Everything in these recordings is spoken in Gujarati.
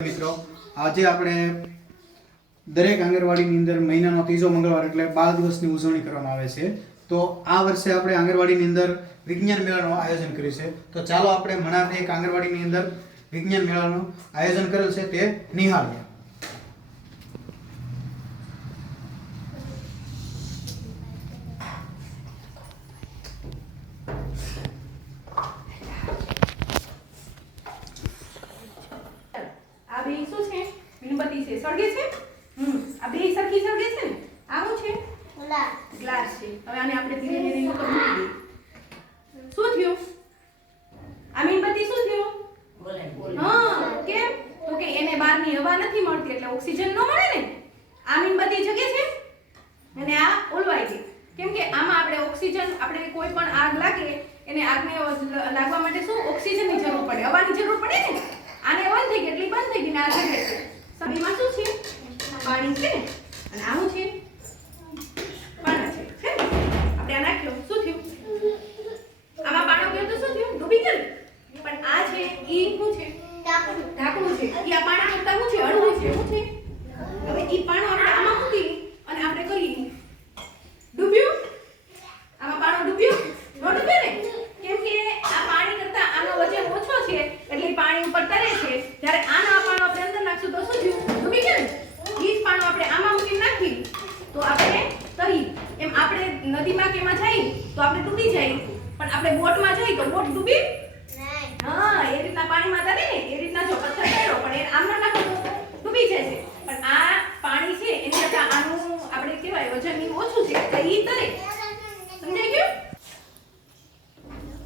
મિત્રો, આજે આપણે દરેક આંગણવાડીની અંદર મહિનાનો ત્રીજો મંગળવાર એટલે બાળ દિવસની ઉજવણી કરવામાં આવે છે. તો આ વર્ષે આપણે આંગણવાડીની અંદર વિજ્ઞાન મેળાનું આયોજન કર્યું છે. તો ચાલો આપણે મણાને એક આંગણવાડીની અંદર વિજ્ઞાન મેળાનું આયોજન કરેલ છે તે નિહાળીએ આ બે શું છે મીણબત્તી છે. સળગે છે? હમ. આ બે સરખી સળગે છે ને? આવું શું છે? ગ્લાસ. છે. હવે આને આપણે ધીરે ધીરે ઉપર મૂકી દઈએ. શું થયું? આ મીણબત્તી શું થયું? હા કેમ? તો કે એને બહારની હવા નથી મળતી એટલે ઓક્સિજન ન મળે ને? આ મીણબત્તી જગે છે? અને આ ઓલવાય છે. કેમ કે આમાં આપણે ઓક્સિજન આપણે કોઈ પણ આગ લાગે એને આગને લાગવા માટે શું? ઓક્સિજનની જરૂર પડે. હવાની જરૂર પડે ને? આને બંધ થઈ ગઈ એટલી બંધ થઈ ગઈ ને આ પાણી છે અને આ શું છે. પાણા છે છે આપણે આ નાખ્યો. શું થયું? આમાં પાણો ગયો તો શું થયું? ડૂબી ગયું? પણ આ છે, ઈ શું છે? ઢાંકણું છે. ઈ આ પાણા કરતા શું છે હળવું છે. શું છે? હવે ઈ પાણો આપણે આમાં મૂકી અને આપણે કરીએ ડૂબ્યું આમાં પાણો ડૂબ્યું ન ડૂબ્યું ને કેમ કે આ પાણી કરતા આનો વજન ઓછો છે એટલે ઈ પાણી ઉપર તરે છે જ્યારે આનો આ પાણો આપણે અંદર નાખશું તો શું થયું ડૂબી ગયું ને ઈ જ પાણો આપણે આમાં મૂકીને નાખી તો આપણે તરી એમ આપણે નદીમાં કે એમાં જઈએ તો આપણે ડૂબી જાય. પણ આપણે બોટમાં જઈએ તો બોટ ડૂબી હા એ રીતના પાણીમાં તરે ને એ રીતના જો પથ્થર કર્યો પણ એ આમ ના નાખો તો ડૂબી છે પણ આ પાણી છે એની કરતાં આનું આપણે કહેવાય વજન ઓછું છે એ ઈ તરે. સમજાઈ ગયું?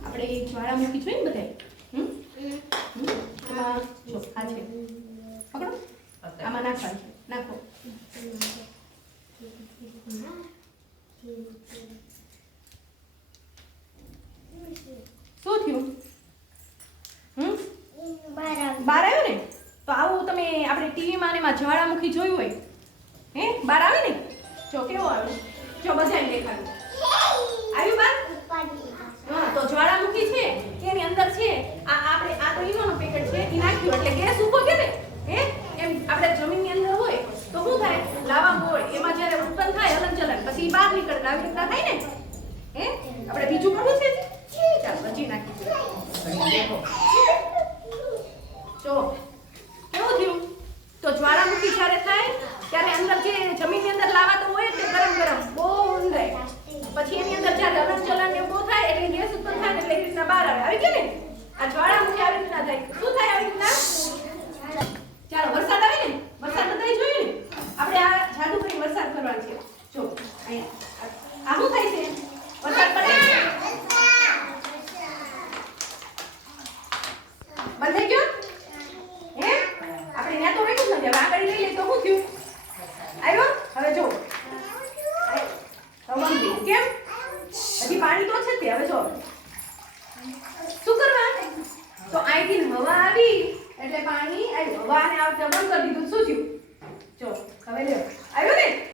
આપણે એક જ્વાળામુખી જોઈએ ને બધાય હમ? જો આ છે. પકડો. આમાં નાખવાનું નાખો શું થયું હમ બાર આવ્યો ને તો આવું તમે આપણે ટીવીમાં એમાં જ્વાળામુખી જોયું હોય, હે? બાર આવે ને? જો, કેવો આવે જો બધાને દેખાડું આવ્યું બાર? હા, તો જ્વાળામુખી છે એની અંદર છે? આ, આપણે, આ તો ઈનોનું પેકેટ છે, ઈ નાખ્યું, એટલે ગેસ ઊભો કે ને હે? એમ આપણે જમીનની અંદર હોય, તો શું થાય? લાવા હોય એમાં જ્યારે ઉત્પન્ન થાય હલનચલન પછી બહાર નીકળે, આવી રીતના થાય ને? હે? આપણે બીજું કરવું છે? ચાલ હજી નાખી જો કેવું થયું તો જ્વાળામુખી જ્યારે થાય ત્યારે અંદર જે જમીનની અંદર લાવા તો હોય જ તે ગરમ ગરમ બહુ ઊંધાય પછી એની અંદર જ્યારે હલનચલન ને એવું બહુ થાય એટલે ગેસ ઉત્પન્ન થાય ને એટલે એવી ને? આ જ્વાળામુખી આવી રીતના થાય. શું થાય આવી રીતના? ચાલો, વરસાદ આવે ને? વરસાદ બધાય જોયું ને? આપણે આ જાદુ કરી વરસાદ કરવાનો છે. જો, અહીંયા. આ શું થાય છે? વરસાદ પડે બંધ થઈ ગયો? હે? આપણે ત્યાં તો જ નથી. આગળ લઈ તો શું આવ્યો? હવે જો. કેમ? અહીંથી હવા આવી, એટલે પાણી આવી હવાને આવતા બંધ કરી દીધું. શું થયું? ચો હવે લ્યો. આવ્યું ને?